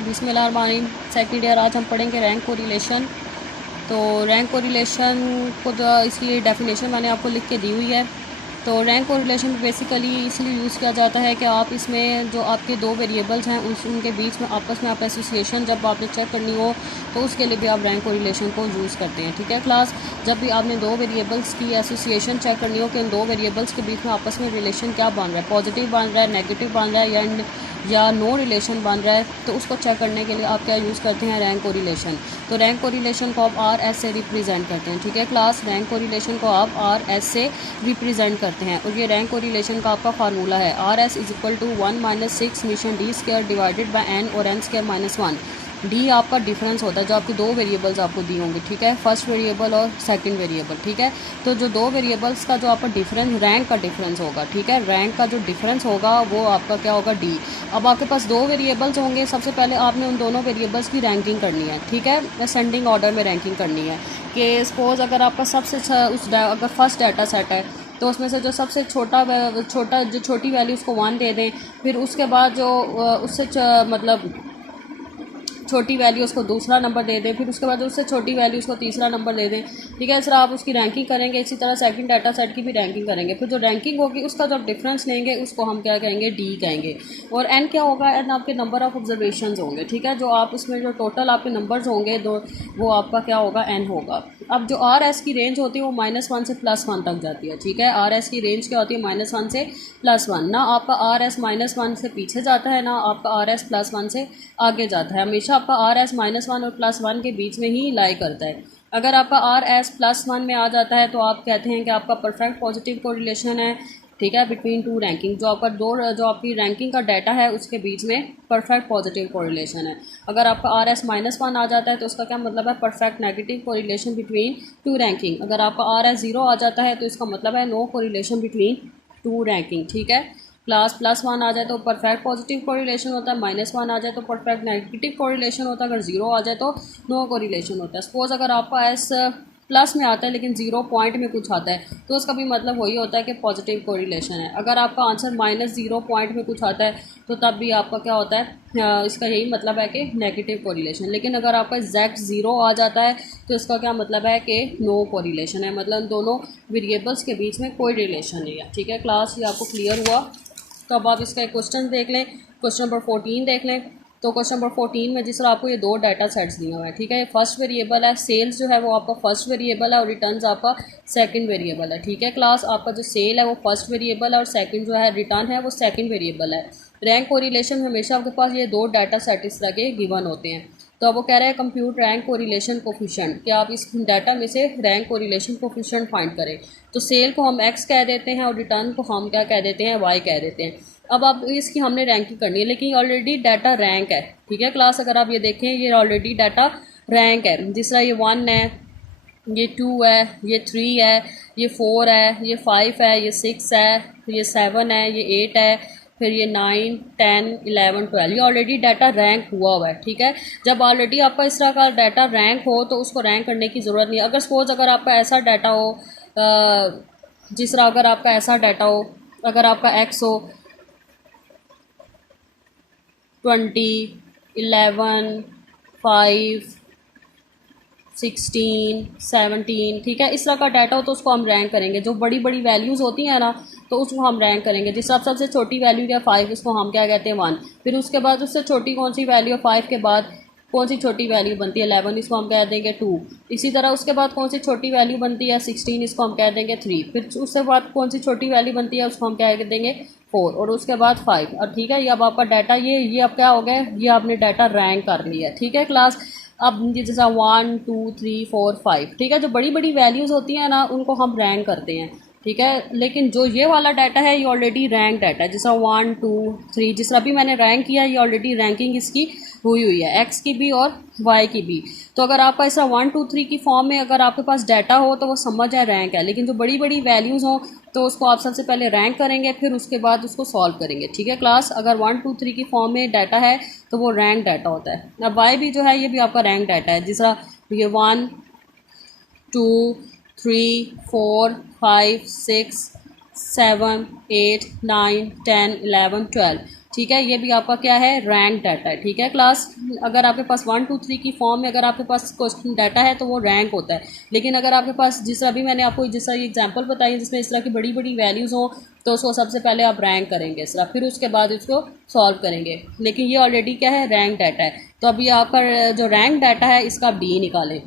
बिस्मिल्लाहिर्रहमानिर्रहीम। Second year आज हम पढ़ेंगे रैंक कोरिलेशन। तो रैंक कोरिलेशन को जो इसकी डेफिनेशन मैंने आपको लिख के दी हुई है। तो रैंक कोरिलेशन बेसिकली इसलिए यूज़ किया जाता है कि आप इसमें जो आपके दो वेरिएबल्स हैं उनके बीच में आपस में आप एसोसिएशन जब आपने चेक करनी हो तो उसके लिए भी आप रैंक कोरिलेशन को यूज़ करते हैं। ठीक है क्लास, जब भी आपने दो वेरिएबल्स की एसोसिएशन चेक करनी हो कि उन दो वेरिएबल्स के बीच में आपस में रिलेशन क्या बन रहा है, पॉजिटिव बन रहा है, नेगेटिव बन रहा है या नो रिलेशन बन रहा है, तो उसको चेक करने के लिए आप क्या यूज़ करते हैं, रैंक कोरिलेशन। तो रैंक कोरिलेशन को आप आर एस से रिप्रेजेंट करते हैं। ठीक है क्लास, रैंक कोरिलेशन को आप आर एस से रिप्रेजेंट करते हैं और ये रैंक कोरिलेशन का आपका फार्मूला है R S is equal to 1 minus 6 mission D square divided by N और एन स्क्वायर माइनस 1। डी आपका डिफरेंस होता है जो आपकी दो वेरिएबल्स आपको दी होंगी। ठीक है, फर्स्ट वेरिएबल और सेकंड वेरिएबल। ठीक है, तो जो दो वेरिएबल्स का जो आपका डिफरेंस रैंक का डिफरेंस होगा, ठीक है, रैंक का जो डिफरेंस होगा वो आपका क्या होगा, डी। अब आपके पास दो वेरिएबल्स होंगे, सबसे पहले आपने उन दोनों वेरिएबल्स की रैंकिंग करनी है। ठीक है, असेंडिंग ऑर्डर में रैंकिंग करनी है कि सपोज अगर आपका सबसे अगर फर्स्ट डाटा सेट है तो उसमें से जो सबसे जो छोटी वैल्यू उसको 1 दे दें, फिर उसके बाद जो उससे मतलब छोटी वैल्यू उसको दूसरा नंबर दे दें, फिर उसके बाद उससे छोटी वैल्यू उसको तीसरा नंबर दे दें। ठीक है, इस तरह आप उसकी रैंकिंग करेंगे। इसी तरह सेकंड डाटा सेट की भी रैंकिंग करेंगे। फिर जो रैंकिंग होगी उसका जो डिफरेंस लेंगे उसको हम क्या कहेंगे, डी कहेंगे। और एन क्या होगा, एन आपके नंबर ऑफ ऑब्जर्वेशन होंगे। ठीक है, जो आप उसमें जो टोटल आपके नंबर्स होंगे दो, वो आपका क्या होगा, एन होगा। अब जो आर एस की रेंज होती है वो -1 से +1 तक जाती है। ठीक है, आर एस की रेंज क्या होती है, -1 से +1। ना आपका आर एस -1 से पीछे जाता है, ना आपका आर एस +1 से आगे जाता है। हमेशा आपका आर एस -1 और +1 के बीच में ही लाई करता है। अगर आपका आर एस +1 में आ जाता है तो आप कहते हैं कि आपका परफेक्ट पॉजिटिव कोरिलेशन है। ठीक है, बिटवीन टू रैंकिंग, जो आपकी रैंकिंग का डाटा है उसके बीच में परफेक्ट पॉजिटिव कोरिलेशन है। अगर आपका आर एस -1 आ जाता है तो उसका क्या मतलब है, perfect negative correlation between two ranking. अगर आपका आर एस 0 आ जाता है तो इसका मतलब है no correlation between two ranking. ठीक है क्लास, +1 आ जाए तो परफेक्ट पॉजिटिव कोरिलेशन होता है, -1 आ जाए तो परफेक्ट नेगेटिव कोरिलेशन होता है, अगर 0 आ जाए तो नो कोरिलेशन होता है। सपोज अगर आपका एस प्लस में आता है लेकिन 0 पॉइंट में कुछ आता है तो उसका भी मतलब वही होता है कि पॉजिटिव कोरिलेशन है। अगर आपका आंसर -0 पॉइंट में कुछ आता है तो तब भी आपका क्या होता है, इसका यही मतलब है कि नेगेटिव कोरिलेशन। लेकिन अगर आपका एग्जैक्ट 0 आ जाता है तो इसका क्या मतलब है कि नो कोरिलेशन है, मतलब दोनों वेरिएबल्स के बीच में कोई रिलेशन नहीं है। ठीक है क्लास, ये आपको क्लियर हुआ। तो अब आप इसका एक क्वेश्चन देख लें, क्वेश्चन नंबर 14 देख लें। तो क्वेश्चन नंबर 14 में जिस तरह आपको ये दो डाटा सेट्स दिया हुआ है, ठीक है, फर्स्ट वेरिएबल है, सेल्स जो है वो आपका फर्स्ट वेरिएबल है और रिटर्न्स आपका सेकंड वेरिएबल है। ठीक है क्लास, आपका जो सेल है वो फर्स्ट वेरिएबल है और सेकंड जो है रिटर्न है वो सेकंड वेरिएबल है। रैंक कोरिलेशन हमेशा आपके पास ये दो डाटा सेट इस तरह के गिवन होते हैं। तो अब वो कह रहे हैं कंप्यूट रैंक कोरिलेशन कोफिशिएंट, कि आप इस डाटा में से रैंक कोरिलेशन कोफिशिएंट फाइंड करें। तो सेल को हम एक्स कह देते हैं और रिटर्न को हम क्या कह देते हैं, वाई कह देते हैं। अब आप इसकी हमने रैंकिंग करनी है लेकिन ऑलरेडी डाटा रैंक है। ठीक है क्लास, अगर आप ये देखें ये ऑलरेडी डाटा रैंक है। जिस तरह ये 1 है, ये 2 है, ये 3 है, ये 4 है, ये 5 है, ये 6 है, ये 7 है, ये 8 है, फिर ये 9, 10, 11, 12, ये ऑलरेडी डाटा रैंक हुआ है। ठीक है, जब ऑलरेडी आपका इस तरह का डाटा रैंक हो तो उसको रैंक करने की ज़रूरत नहीं है। अगर सपोज अगर आपका ऐसा डाटा हो, जिस तरह अगर आपका ऐसा डाटा हो, अगर आपका एक्स हो 20, 11, 5, 16, 17, ठीक है, इस तरह का डाटा हो तो उसको हम रैंक करेंगे। जो बड़ी बड़ी वैल्यूज़ होती हैं ना तो उसको हम रैंक करेंगे। जिस सबसे छोटी वैल्यू क्या 5, उसको हम क्या कहते हैं 1। फिर उसके बाद उससे छोटी कौन सी वैल्यू है 5 के बाद कौन सी छोटी वैल्यू बनती है 11, इसको हम कह देंगे 2। इसी तरह उसके बाद कौन सी छोटी वैल्यू बनती है 16, इसको हम कह देंगे 3। फिर उसके बाद कौन सी छोटी वैल्यू बनती है उसको हम क्या देंगे 4, और उसके बाद 5। और ठीक है, ये अब आपका डाटा ये अब क्या हो गया, ये आपने डाटा रैंक कर लिया। ठीक है क्लास, अब जैसा 1, 2, 3, 4, 5, ठीक है, जो बड़ी बड़ी वैल्यूज़ होती हैं ना उनको हम रैंक करते हैं। ठीक है, लेकिन जो ये वाला डाटा है ये ऑलरेडी रैंक डाटा है। जैसा 1, 2, 3 जिस तरह भी मैंने रैंक किया, ये ऑलरेडी रैंकिंग इसकी हुई है, एक्स की भी और वाई की भी। तो अगर आपका ऐसा 1, 2, 3 की फॉर्म में अगर आपके पास डाटा हो तो वो समझ है रैंक है। लेकिन जो बड़ी बड़ी वैल्यूज़ हों तो उसको आप सबसे पहले रैंक करेंगे, फिर उसके बाद उसको सॉल्व करेंगे। ठीक है क्लास, अगर 1, 2, 3 की फॉर्म में डाटा है तो वो रैंक डाटा होता है। अब वाई भी जो है ये भी आपका रैंक डाटा है। जिस तरह ये 1, 2, 3, 4, 5, 6, 7, 8, 9, 10, 11, 12, ठीक है। ये भी आपका क्या है, रैंक डाटा है। ठीक है क्लास, अगर आपके पास 1 2 3 की फॉर्म में अगर आपके पास क्वेश्चन डाटा है तो वो रैंक होता है। लेकिन अगर आपके पास, जिस तरह भी मैंने आपको जिस तरह एग्जांपल बताई जिसमें इस तरह की बड़ी बड़ी वैल्यूज़ हों, तो उसको सबसे पहले आप रैंक करेंगे इस तरह, फिर उसके बाद उसको सॉल्व करेंगे। लेकिन ये ऑलरेडी क्या है, रैंक डाटा है। तो अभी आपका जो रैंक डाटा है इसका आप डी निकालें।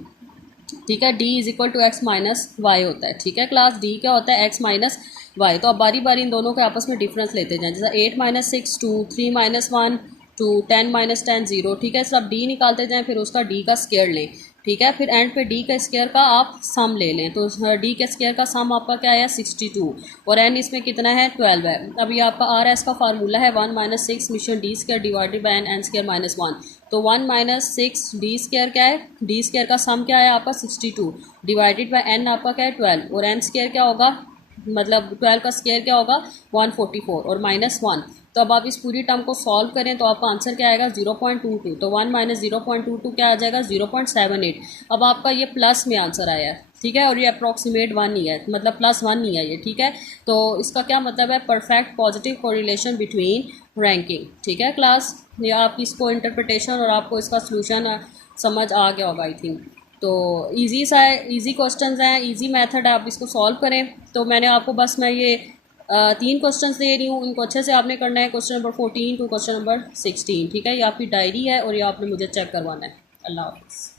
ठीक है, D is equal to X minus Y होता है। ठीक है क्लास, डी क्या होता है, एक्स माइनस वाई। तो अब बारी बारी इन दोनों के आपस में डिफरेंस लेते जाएं, जैसे 8 माइनस 6 2, 3 माइनस 1 2, 10 माइनस 10 0। ठीक है, सब डी निकालते जाएं, फिर उसका डी का स्केयर लें। ठीक है, फिर एंड पे डी का स्केयर का आप सम ले लें, तो डी के स्केयर का सम आपका क्या है, 62, और एन इसमें कितना है, 12 है। अभी आपका आर एस का फार्मूला है 1 minus 6 mission D square divided by N square minus 1। तो 1 माइनस 6 डी स्केयर क्या है, डी स्केयर का सम क्या है आपका 62 डिवाइडेड बाई एन आपका क्या है 12, और एन स्केयर क्या होगा, मतलब 12 का स्केयर क्या होगा 144 और माइनस 1। तो अब आप इस पूरी टर्म को सॉल्व करें तो आपका आंसर क्या आएगा 0.22। तो 1 माइनस 0.22 क्या आ जाएगा 0.78। अब आपका ये प्लस में आंसर आया है। ठीक है, और ये अप्रॉक्सीमेट 1 ही है, मतलब +1 नहीं है ये। ठीक है, तो इसका क्या मतलब है, perfect positive correlation between ranking. ठीक है क्लास, ये आप इसको इंटरप्रिटेशन और आपको इसका सोल्यूशन समझ आ गया होगा आई थिंक। तो इजी सा है, इजी क्वेश्चंस हैं, इजी मेथड है, आप इसको सॉल्व करें। तो मैंने आपको बस मैं ये 3 क्वेश्चंस दे रही हूँ, इनको अच्छे से आपने करना है, question number 14 to question number 16। ठीक है, ये आपकी डायरी है और ये आपने मुझे चेक करवाना है। अल्लाह हाफ़िज़।